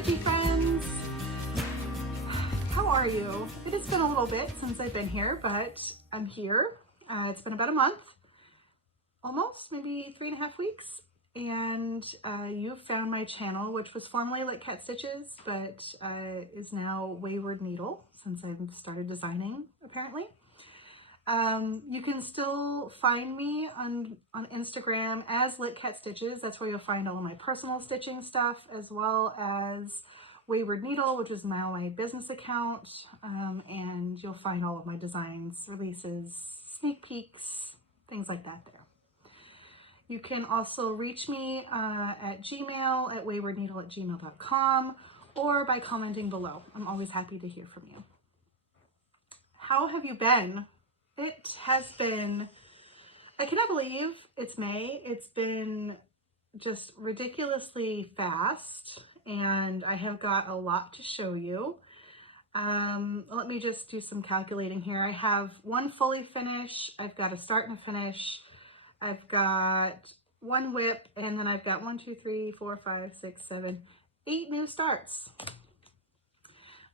stitchy friends. How are you? It has been a little bit since I've been here, but I'm here. It's been about a month, almost, maybe 3.5 weeks. And you found my channel, which was formerly Lit Cat Stitches, but is now Wayward Needle since I've started designing, apparently. You can still find me on Instagram as Lit Cat Stitches. That's where you'll find all of my personal stitching stuff, as well as Wayward Needle, which is now my business account. And you'll find all of my designs, releases, sneak peeks, things like that there. You can also reach me at Gmail at waywardneedle@gmail.com or by commenting below. I'm always happy to hear from you. How have you been? It has been, I cannot believe it's May. It's been just ridiculously fast, and I have got a lot to show you. Let me just do some calculating here. I have one fully finish, I've got a start and a finish, I've got one whip, and then I've got 1, 2, 3, 4, 5, 6, 7, 8 new starts.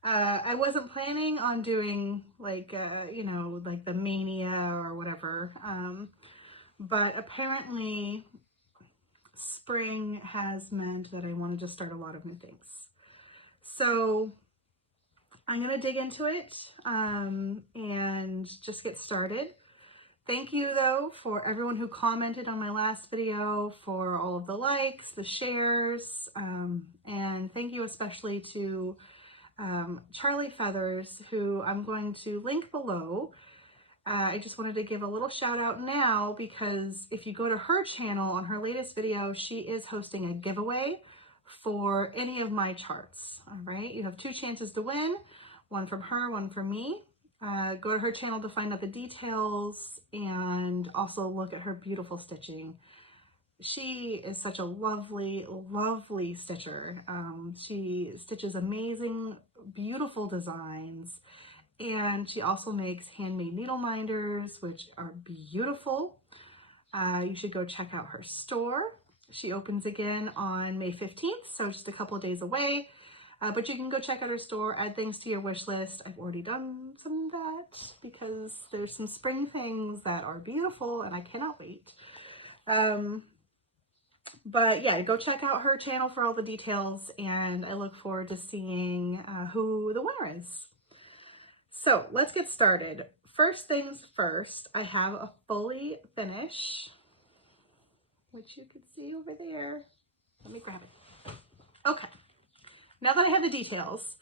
I wasn't planning on doing like, you know, like the mania or whatever, but apparently spring has meant that I wanted to start a lot of new things. So I'm going to dig into it and just get started. Thank you though for everyone who commented on my last video, for all of the likes, the shares, and thank you especially to Charlie Feathers, who I'm going to link below. I just wanted to give a little shout out now because if you go to her channel on her latest video, she is hosting a giveaway for any of my charts. All right, you have 2 chances to win, one from her, one from me. Go to her channel to find out the details and also look at her beautiful stitching. She is such a lovely, lovely stitcher. She stitches amazing, beautiful designs, and she also makes handmade needle minders, which are beautiful. You should go check out her store. She opens again on May 15th, so just a couple of days away. But you can go check out her store, add things to your wish list. I've already done some of that because there's some spring things that are beautiful and I cannot wait. But yeah, go check out her channel for all the details, and I look forward to seeing who the winner is. So let's get started. First things first, I have a fully finish, which you can see over there. Let me grab it. Okay, now that I have the details,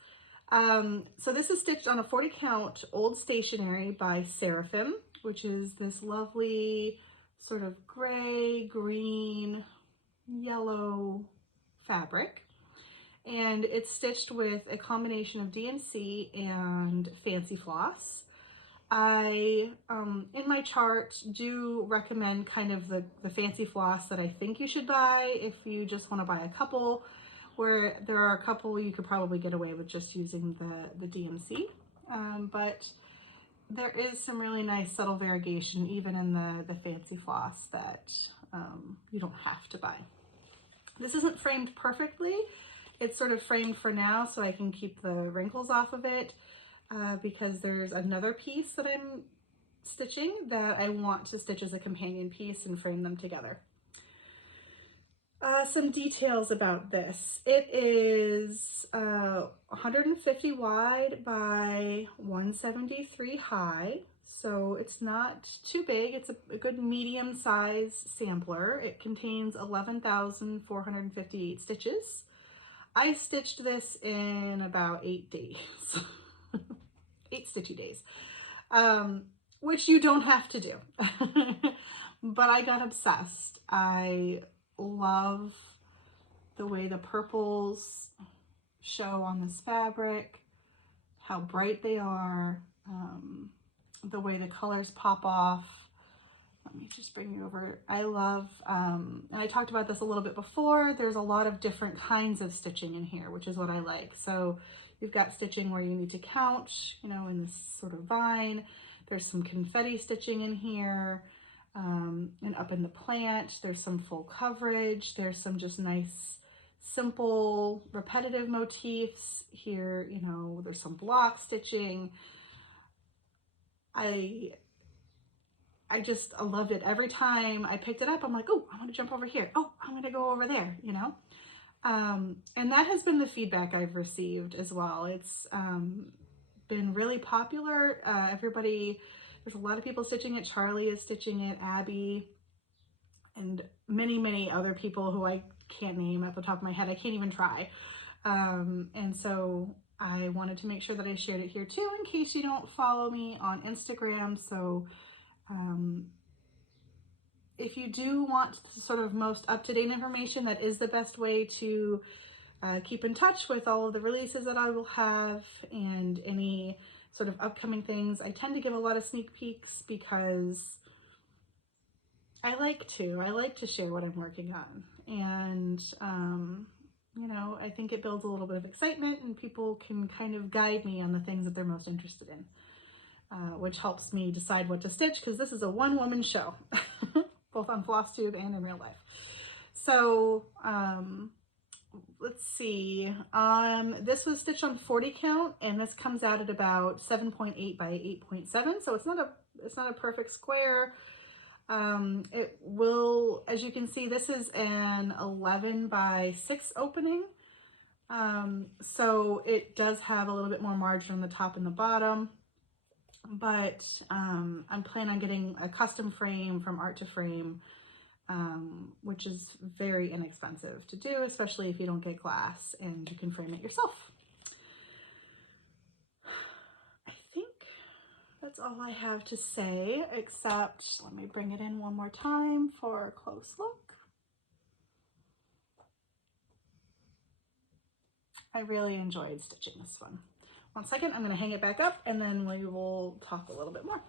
so this is stitched on a 40 count old stationery by Seraphim, which is this lovely sort of gray, green, yellow fabric, and it's stitched with a combination of DNC and fancy floss. I in my chart do recommend kind of the fancy floss that I think you should buy if you just want to buy a couple, where there are a couple you could probably get away with just using the DMC, but there is some really nice subtle variegation even in the fancy floss that you don't have to buy. This isn't framed perfectly. It's sort of framed for now so I can keep the wrinkles off of it because there's another piece that I'm stitching that I want to stitch as a companion piece and frame them together. Some details about this. It is 150 wide by 173 high. So it's not too big. It's a good medium size sampler. It contains 11,458 stitches. I stitched this in about 8 days, 8 stitchy days, which you don't have to do, but I got obsessed. I love the way the purples show on this fabric, how bright they are, the way the colors pop off. Let me just bring you over. I love, and I talked about this a little bit before, there's a lot of different kinds of stitching in here, which is what I like. So you've got stitching where you need to count, you know, in this sort of vine. There's some confetti stitching in here, and up in the plant, there's some full coverage. There's some just nice simple repetitive motifs here. You know, there's some block stitching. I loved it. Every time I picked it up, I'm like, oh, I want to jump over here. Oh, I'm going to go over there, you know? And that has been the feedback I've received as well. It's been really popular. Everybody, there's a lot of people stitching it. Charlie is stitching it, Abby, and many, many other people who I can't name at the top of my head. I can't even try. And so I wanted to make sure that I shared it here too, in case you don't follow me on Instagram. So if you do want sort of most up-to-date information, that is the best way to keep in touch with all of the releases that I will have and any sort of upcoming things. I tend to give a lot of sneak peeks because I like to share what I'm working on. And, you know, I think it builds a little bit of excitement and people can kind of guide me on the things that they're most interested in, which helps me decide what to stitch, because this is a one-woman show, both on Flosstube and in real life. So, let's see, this was stitched on 40 count, and this comes out at about 7.8 by 8.7, so it's not a perfect square. It will, as you can see, this is an 11 by 6 opening, so it does have a little bit more margin on the top and the bottom, but I'm planning on getting a custom frame from Art to Frame, which is very inexpensive to do, especially if you don't get glass and you can frame it yourself. I think that's all I have to say, except let me bring it in one more time for a close look. I really enjoyed stitching this one. One second, I'm going to hang it back up and then we will talk a little bit more.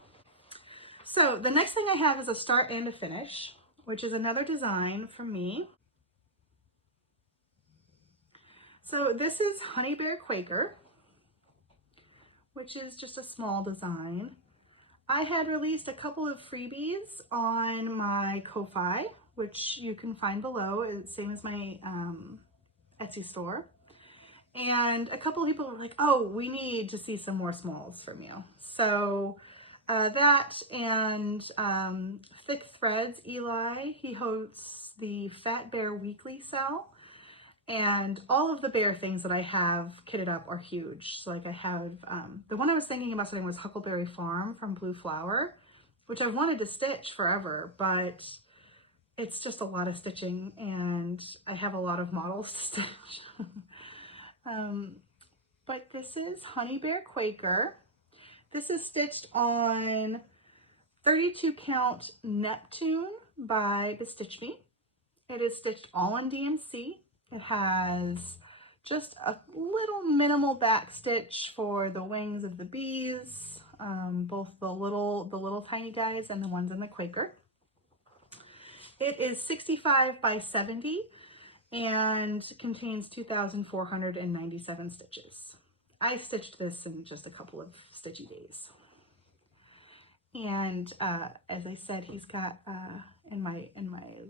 So the next thing I have is a start and a finish, which is another design from me. So this is Honey Bear Quaker, which is just a small design. I had released a couple of freebies on my Ko-Fi, which you can find below, same as my Etsy store. And a couple of people were like, oh, we need to see some more smalls from you. So that and Thick Threads, Eli, he hosts the Fat Bear Weekly sale. And all of the bear things that I have kitted up are huge. So like I have, the one I was thinking about starting was Huckleberry Farm from Blue Flower, which I've wanted to stitch forever, but it's just a lot of stitching and I have a lot of models to stitch. But this is Honey Bear Quaker. This is stitched on 32 count Neptune by Bestitch Me. It is stitched all in DMC. It has just a little minimal back stitch for the wings of the bees, both the little tiny guys and the ones in the Quaker. It is 65 by 70 and contains 2,497 stitches. I stitched this in just a couple of stitchy days. And as I said, he's got in my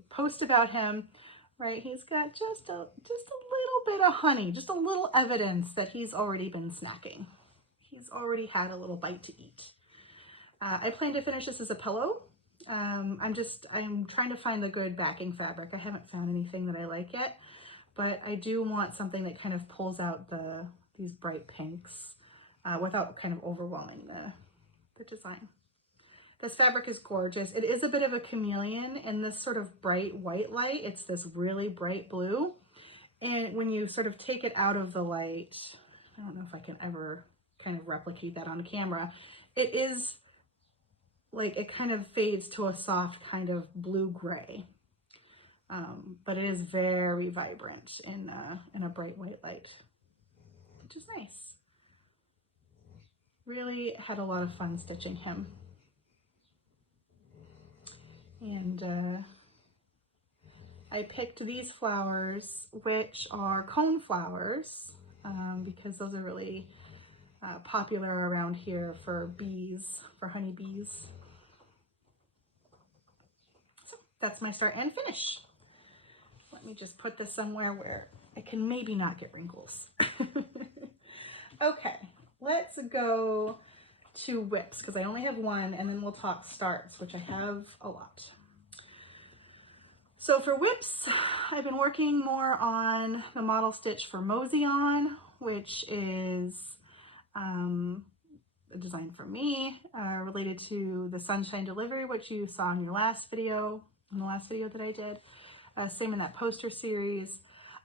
post about him, right, he's got just a little bit of honey, just a little evidence that he's already been snacking. He's already had a little bite to eat. I plan to finish this as a pillow. I'm trying to find the good backing fabric. I haven't found anything that I like yet, but I do want something that kind of pulls out these bright pinks without kind of overwhelming the design. This fabric is gorgeous. It is a bit of a chameleon in this sort of bright white light. It's this really bright blue. And when you sort of take it out of the light, I don't know if I can ever kind of replicate that on camera. It is like, it kind of fades to a soft kind of blue-gray. But it is very vibrant in a bright white light, which is nice. Really had a lot of fun stitching him. And I picked these flowers, which are cone flowers, because those are really popular around here for bees, for honeybees. So that's my start and finish. Let me just put this somewhere where I can maybe not get wrinkles. Okay, let's go to whips because I only have one, and then we'll talk starts, which I have a lot. So for whips, I've been working more on the model stitch for Mosey On, which is a design for me related to the Sunshine Delivery, which you saw in your last video, in the last video that I did. Same in that poster series.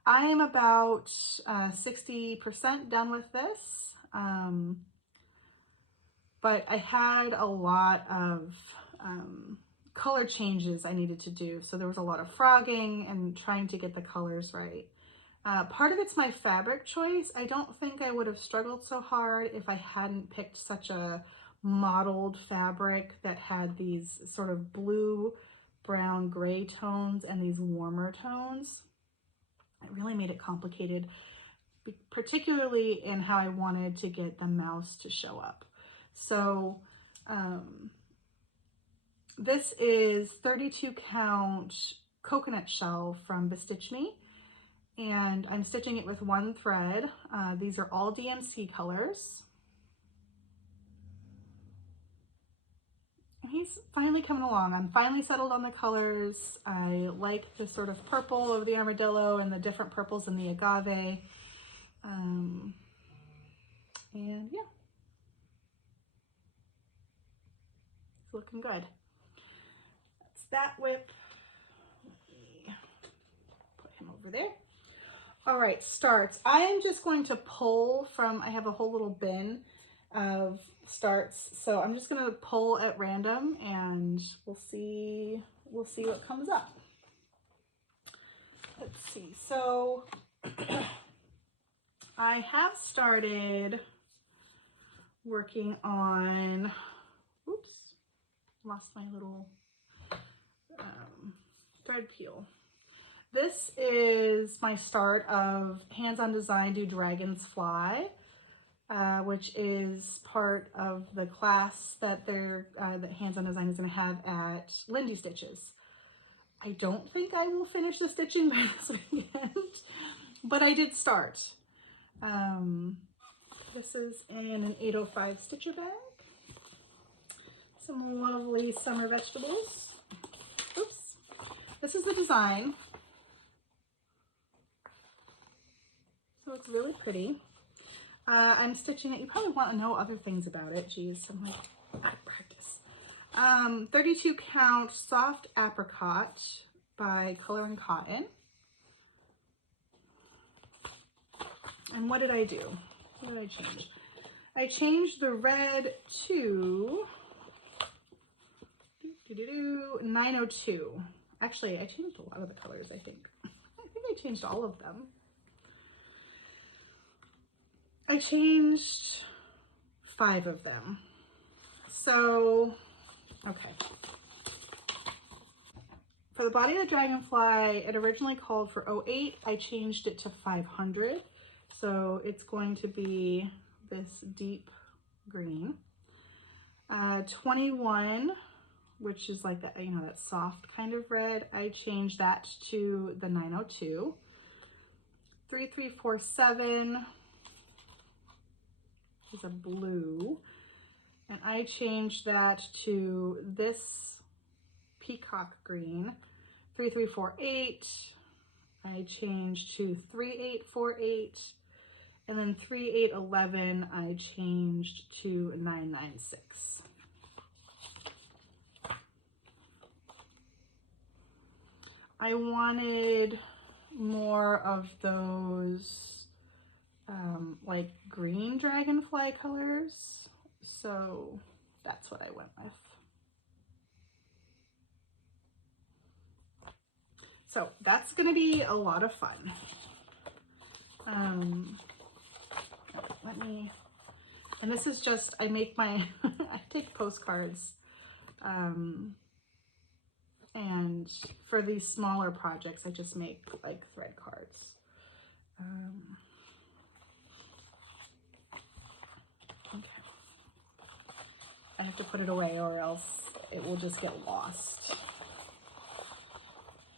I am about 60% done with this, but I had a lot of color changes I needed to do. So there was a lot of frogging and trying to get the colors right. Part of it's my fabric choice. I don't think I would have struggled so hard if I hadn't picked such a mottled fabric that had these sort of blue, brown, gray tones and these warmer tones. It really made it complicated, particularly in how I wanted to get the mouse to show up. So this is 32 count coconut shell from Bestitch Me, and I'm stitching it with one thread. These are all DMC colors. He's finally coming along. I'm finally settled on the colors. I like the sort of purple of the armadillo and the different purples in the agave. And yeah, it's looking good. That's that whip. Let me put him over there. All right, starts. I am just going to pull from, I have a whole little bin of starts, so I'm just going to pull at random and we'll see what comes up. Let's see. So I have started working on, oops, lost my little thread peel. This is my start of Hands-On Design Do Dragons Fly, which is part of the class that that Hands-On Design is going to have at Lindy Stitches. I don't think I will finish the stitching by this weekend, but I did start. This is in an 805 stitcher bag. Some lovely summer vegetables. Oops. This is the design. So it's really pretty. I'm stitching it. You probably want to know other things about it. Geez, I'm like out of practice. 32 count soft apricot by Color and Cotton. And what did I do? What did I change? I changed the red to 902. Actually, I changed a lot of the colors, I think. I think I changed all of them. I changed 5 of them. So, okay. For the body of the dragonfly, it originally called for 08. I changed it to 500. So it's going to be this deep green. 21, which is like that, you know, that soft kind of red. I changed that to the 902. 3347 is a blue, and I changed that to this peacock green. 3348, I changed to 3848, and then 3811 I changed to 996. I wanted more of those like green dragonfly colors, so that's what I went with. So that's gonna be a lot of fun. And this is just, I make my, I take postcards, and for these smaller projects, I just make like thread cards. Okay. I have to put it away or else it will just get lost,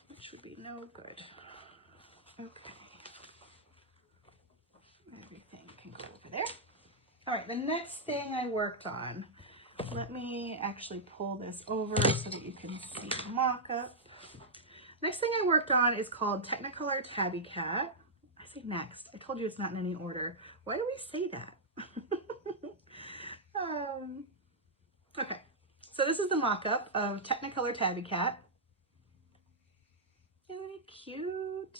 which would be no good. Okay. All right, the next thing I worked on, let me actually pull this over so that you can see the mock-up. Next thing I worked on is called Technicolor Tabby Cat. I say next. I told you it's not in any order. Why do we say that? Okay, so this is the mock-up of Technicolor Tabby Cat. Isn't it cute?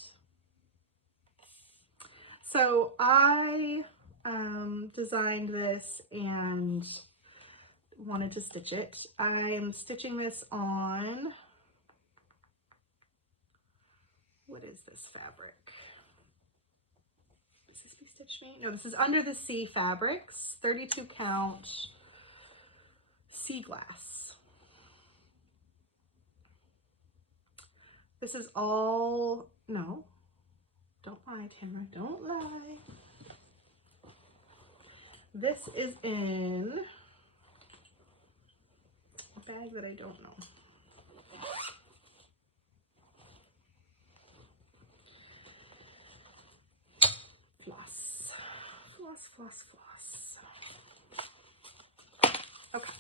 So I designed this and wanted to stitch it. I am stitching this on, what is this fabric? Does this be stitched me? No, this is Under the Sea Fabrics, 32 count sea glass. This is all, no, don't lie, Tamara, don't lie. This is in a bag that I don't know. Floss, floss, floss, floss. Okay,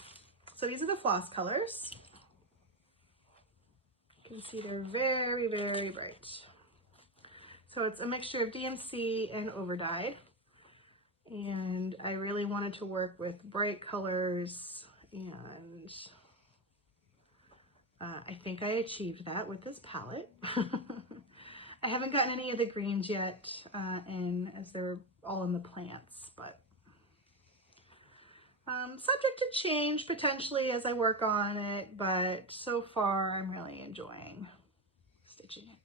so these are the floss colors. You can see they're very, very bright. So it's a mixture of DMC and overdyed. And I really wanted to work with bright colors, and I think I achieved that with this palette. I haven't gotten any of the greens yet in, as they're all in the plants, but subject to change potentially as I work on it, but so far I'm really enjoying stitching it.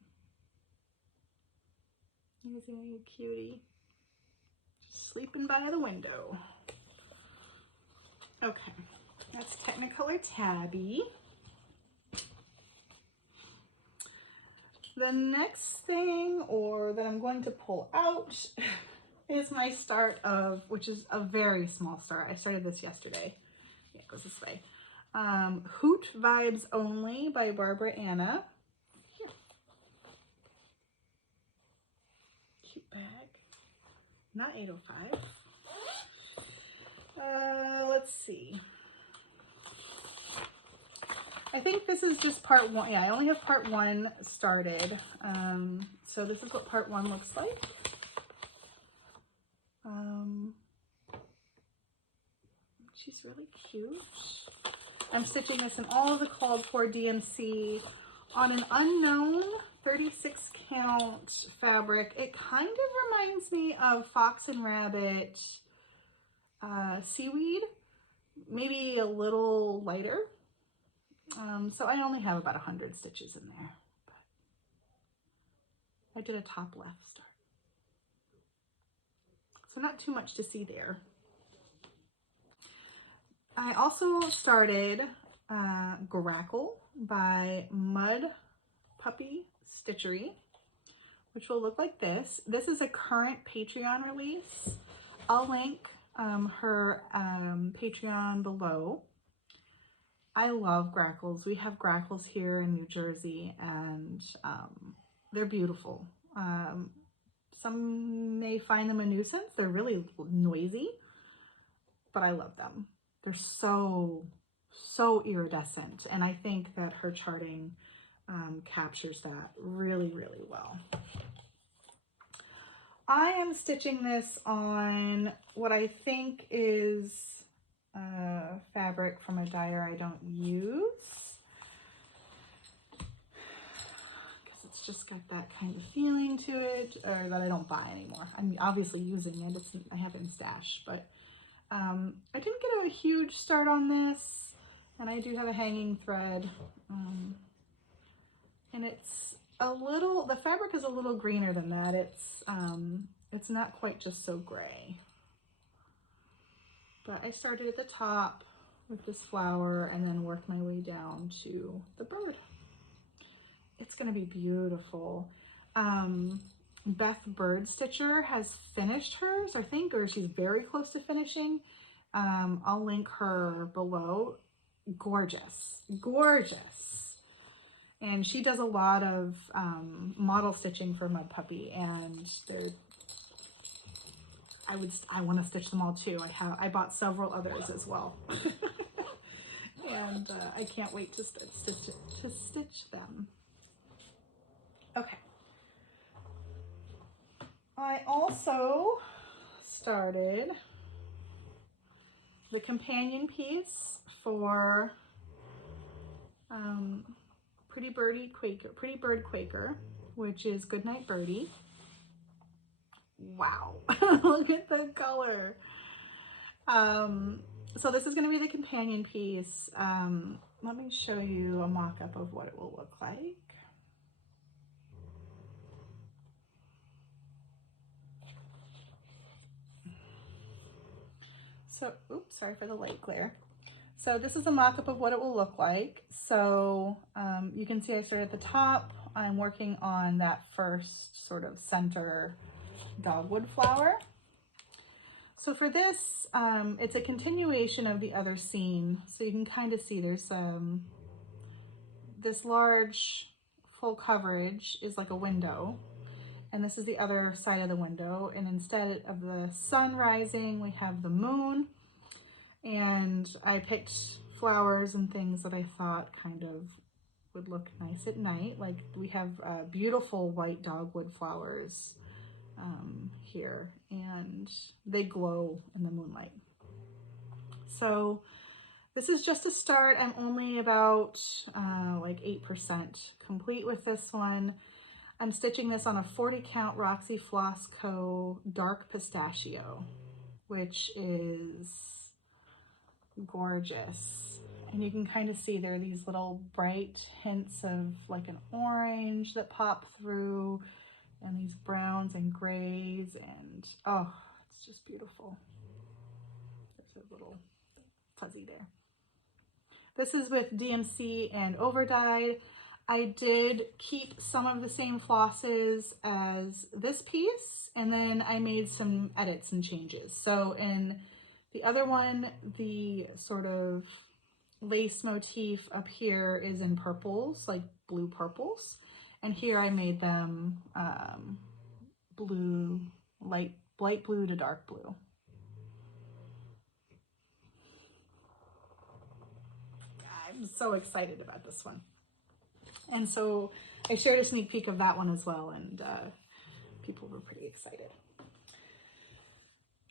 Isn't he a cutie? Just sleeping by the window. Okay, that's Technicolor Tabby. The next thing, or that I'm going to pull out, is my start of, which is a very small start. I started this yesterday. Yeah, it goes this way. Hoot Vibes Only by Barbara Anna. Here. Cute bag. Not 805. Let's see. I think this is just part one. Yeah, I only have part one started. So this is what part one looks like. She's really cute. I'm stitching this in all of the called for DMC on an unknown 36 count fabric. It kind of reminds me of Fox and Rabbit seaweed, maybe a little lighter. So I only have about 100 stitches in there, but I did a top left start. So not too much to see there. I also started Grackle by Mud Puppy Stitchery, which will look like this. This is a current Patreon release. I'll link her Patreon below. I love grackles. We have grackles here in New Jersey, and they're beautiful. Some may find them a nuisance. They're really noisy, but I love them. They're so iridescent, and I think that her charting captures that really, really well. I am stitching this on what I think is fabric from a dyer I don't use, because it's just got that kind of feeling to it, or that I don't buy anymore. I'm obviously using it. I have it in stash, but I didn't get a huge start on this, and I do have a hanging thread, and it's a little, the fabric is a little greener than that. It's not quite just so gray. But I started at the top with this flower and then worked my way down to the bird. It's gonna be beautiful. Beth Bird Stitcher has finished hers, I think, or she's very close to finishing. I'll link her below. Gorgeous, gorgeous. And she does a lot of model stitching for Mud Puppy, and they're I want to stitch them all too. I bought several others as well. And I can't wait to stitch them. Okay. I also started the companion piece for Pretty Bird Quaker, which is Goodnight Birdie. Wow, look at the color. So this is going to be the companion piece. Let me show you a mock-up of what it will look like. So, oops, sorry for the light glare. So this is a mock-up of what it will look like. So you can see I started at the top. I'm working on that first sort of center dogwood flower. So for this, it's a continuation of the other scene. So you can kind of see there's this large full coverage is like a window. And this is the other side of the window. And instead of the sun rising, we have the moon. And I picked flowers and things that I thought kind of would look nice at night. Like we have beautiful white dogwood flowers here, and they glow in the moonlight. So this is just a start. I'm only about like 8% complete with this one. I'm stitching this on a 40 count Roxy Floss Co. Dark Pistachio, which is gorgeous. And you can kind of see there are these little bright hints of like an orange that pop through, and these browns and grays, and oh, it's just beautiful. There's a little fuzzy there. This is with DMC and Overdyed. I did keep some of the same flosses as this piece, and then I made some edits and changes. So in the other one, the sort of lace motif up here is in purples, like blue purples. And here I made them blue, light blue to dark blue. I'm so excited about this one. And so I shared a sneak peek of that one as well, and people were pretty excited.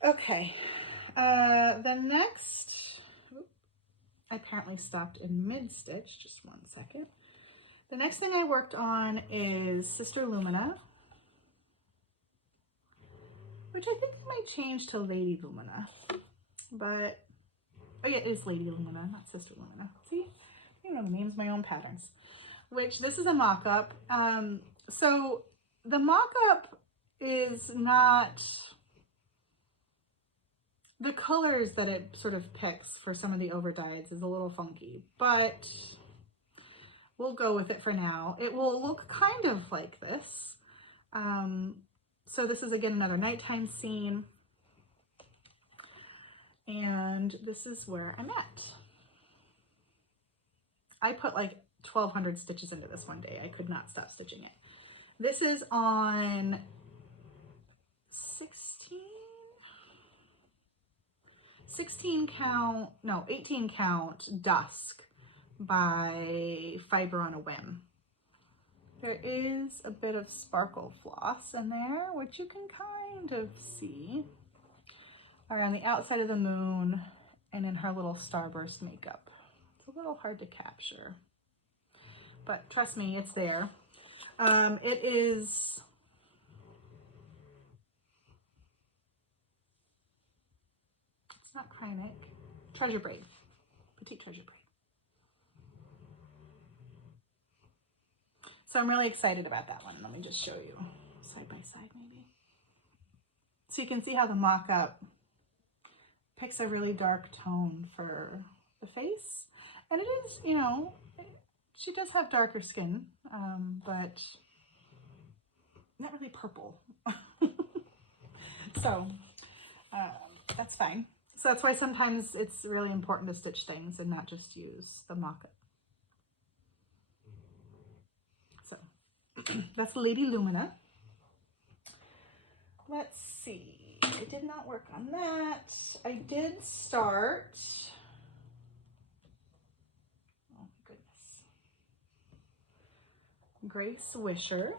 Okay, the next, I apparently stopped in mid-stitch, just one second. The next thing I worked on is Sister Lumina, which I think I might change to Lady Lumina, but, oh yeah, it is Lady Lumina, not Sister Lumina. See, I don't know the names of my own patterns. Which this is a mock-up. So the mock-up is not, the colors that it sort of picks for some of the overdyes is a little funky, but we'll go with it for now. It will look kind of like this. So this is again another nighttime scene, and this is where I'm at. I put like 1,200 stitches into this one day. I could not stop stitching it. This is on 18 count Dusk by Fiber on a Whim. There is a bit of sparkle floss in there, which you can kind of see around the outside of the moon and in her little starburst makeup. It's a little hard to capture, but trust me, it's there. It is, it's not Krynic, Treasure Braid, Petite Treasure Braid. So I'm really excited about that one. Let me just show you side by side maybe. So you can see how the mock-up picks a really dark tone for the face. And it is, you know, she does have darker skin, but not really purple. So that's fine. So that's why sometimes it's really important to stitch things and not just use the mock-up. So that's Lady Lumina. Let's see. I did not work on that. I did start, oh my goodness, Grace Wisher.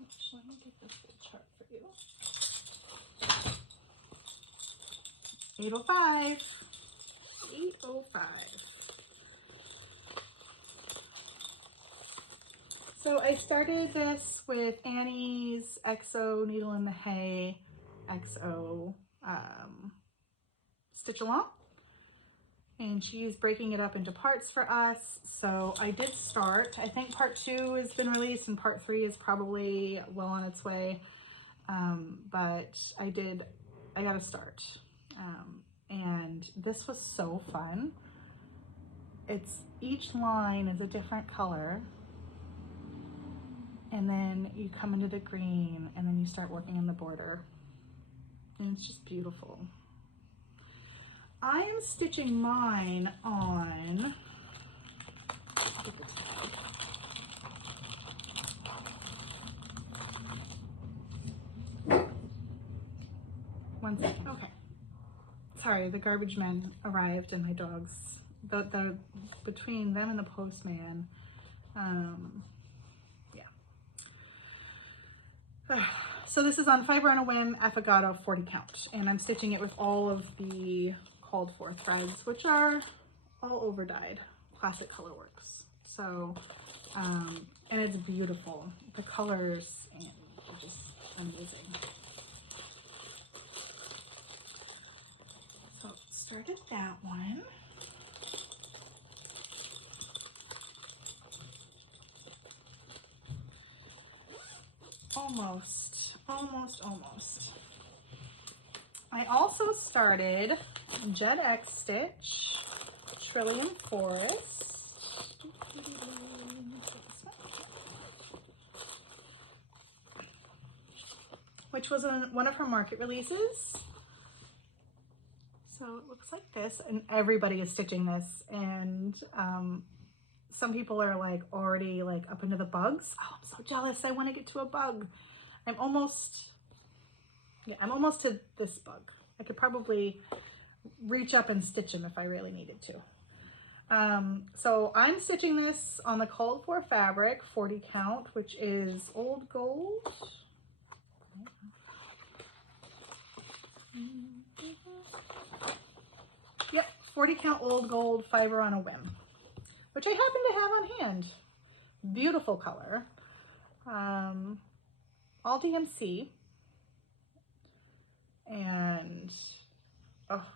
Actually, let me get this little chart for you. 805. 805. So I started this with Annie's XO Needle in the Hay XO Stitch Along, and she's breaking it up into parts for us. So I did start. I think part 2 has been released and part 3 is probably well on its way, but I got to start, and this was so fun. It's each line is a different color, and then you come into the green, and then you start working in the border, and it's just beautiful. I am stitching mine on, one second, okay. Sorry, the garbage men arrived and my dogs, between them and the postman, so this is on Fiber on a Whim Affogato 40 count, and I'm stitching it with all of the called for threads, which are all over dyed Classic Colorworks. So, and it's beautiful. The colors and are just amazing. So started that one. Almost. I also started Jet X Stitch Trillium Forest, which was one of her market releases. So it looks like this, and everybody is stitching this, and some people are like already like up into the bugs. Oh, I'm so jealous. I want to get to a bug. I'm almost to this bug. I could probably reach up and stitch him if I really needed to. So I'm stitching this on the called for fabric 40 count, which is Old Gold. Yep, 40 count Old Gold Fiber on a Whim, which I happen to have on hand. Beautiful color. All DMC. And oh,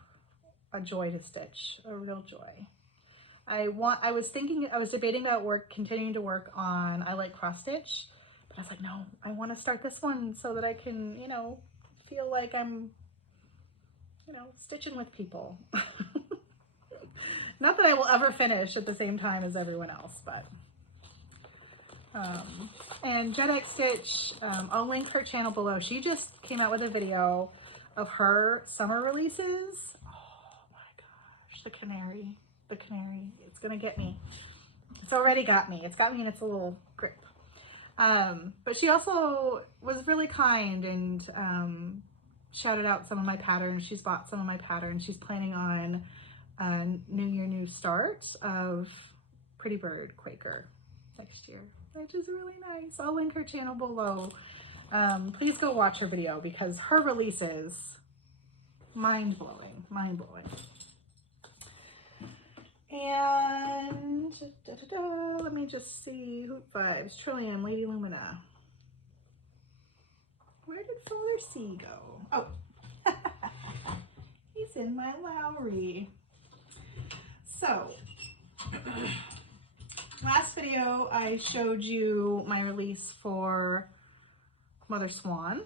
a joy to stitch, a real joy. I was debating about continuing to work on I Like Cross Stitch, but I was like, no, I want to start this one so that I can, feel like I'm, stitching with people. Not that I will ever finish at the same time as everyone else, but, and Jet X Stitch, I'll link her channel below. She just came out with a video of her summer releases. Oh my gosh, the canary, it's gonna get me. It's already got me. It's got me in its little grip. But she also was really kind and shouted out some of my patterns. She's bought some of my patterns. She's planning on a New Year, New Start of Pretty Bird Quaker next year, which is really nice. I'll link her channel below. Please go watch her video because her releases, mind-blowing. And let me just see, Hoop Vibes, Trillium, Lady Lumina. Where did Father C go? Oh, he's in my Lowry. So, last video I showed you my release for Mother Swan.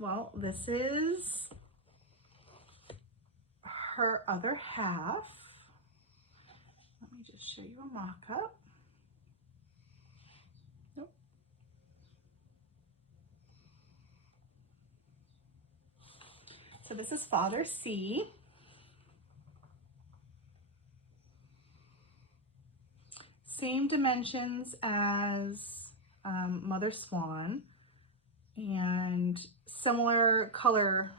Well, this is her other half. Let me just show you a mock-up. Nope. So this is Father C. Same dimensions as Mother Swan. and similar color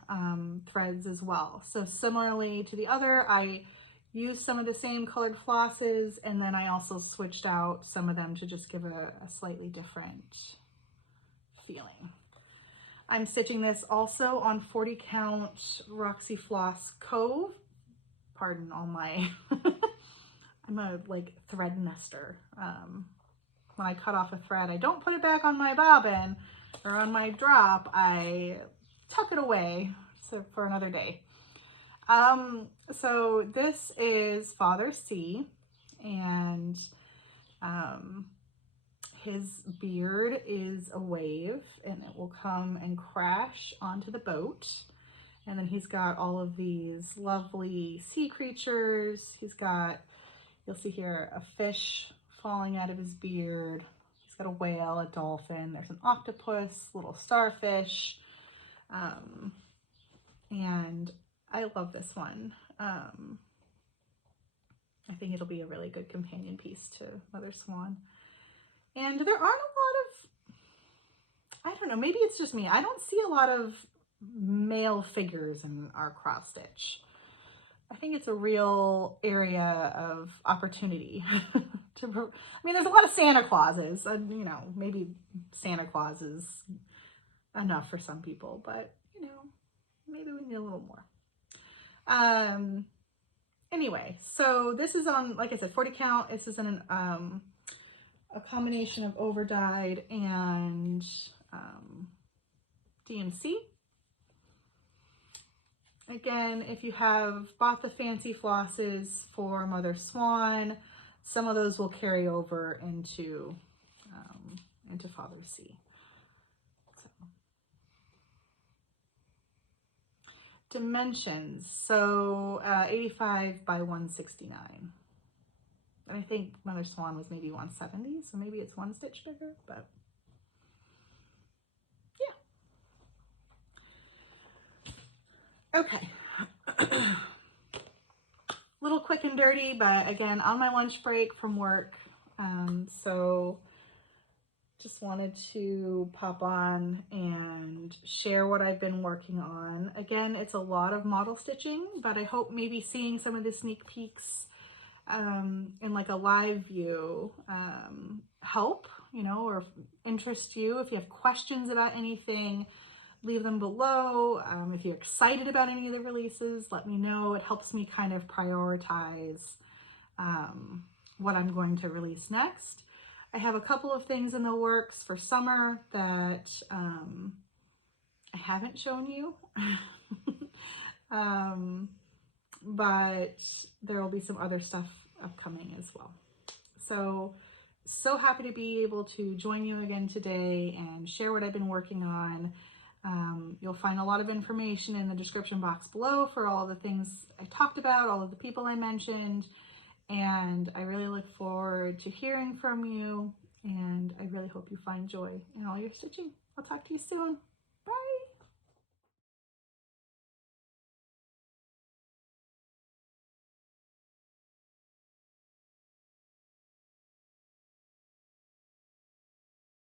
threads as well. So similarly to the other, I used some of the same colored flosses, and then I also switched out some of them to just give a slightly different feeling. I'm stitching this also on 40 count Roxy Floss Cove. Pardon all my, I'm a like thread nester. When I cut off a thread, I don't put it back on my bobbin or on my drop. I tuck it away for another day. So this is Father C, and his beard is a wave, and it will come and crash onto the boat. And then he's got all of these lovely sea creatures. He's got, you'll see here, a fish falling out of his beard. He's got a whale, a dolphin, there's an octopus, little starfish. And I love this one. I think it'll be a really good companion piece to Mother Swan. And there aren't a lot of, I don't know, maybe it's just me. I don't see a lot of male figures in our cross stitch. I think it's a real area of opportunity. I mean, there's a lot of Santa Clauses, and you know, maybe Santa Claus is enough for some people, but you know, maybe we need a little more. Anyway, so this is on, like I said, 40 count. This is in a combination of overdyed and DMC. Again, if you have bought the fancy flosses for Mother Swan, some of those will carry over into Father C. So. Dimensions, so 85 by 169. And I think Mother Swan was maybe 170, so maybe it's one stitch bigger, but yeah. Okay. Little quick and dirty, but again, on my lunch break from work. So just wanted to pop on and share what I've been working on. Again, it's a lot of model stitching, but I hope maybe seeing some of the sneak peeks in like a live view help, you know, or interest you. If you have questions about anything, leave them below. If you're excited about any of the releases, let me know. It helps me kind of prioritize what I'm going to release next. I have a couple of things in the works for summer that I haven't shown you, but there will be some other stuff upcoming as well. So happy to be able to join you again today and share what I've been working on. You'll find a lot of information in the description box below for all of the things I talked about, all of the people I mentioned, and I really look forward to hearing from you, and I really hope you find joy in all your stitching. I'll talk to you soon. Bye!